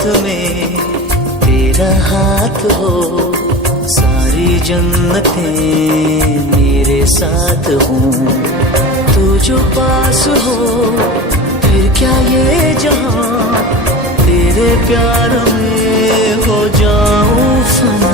मौत में तेरा हाथ हो, सारी जन्नतें मेरे साथ हों। तू जो पास हो फिर क्या ये जहां, तेरे प्यार में हो जाऊं फना।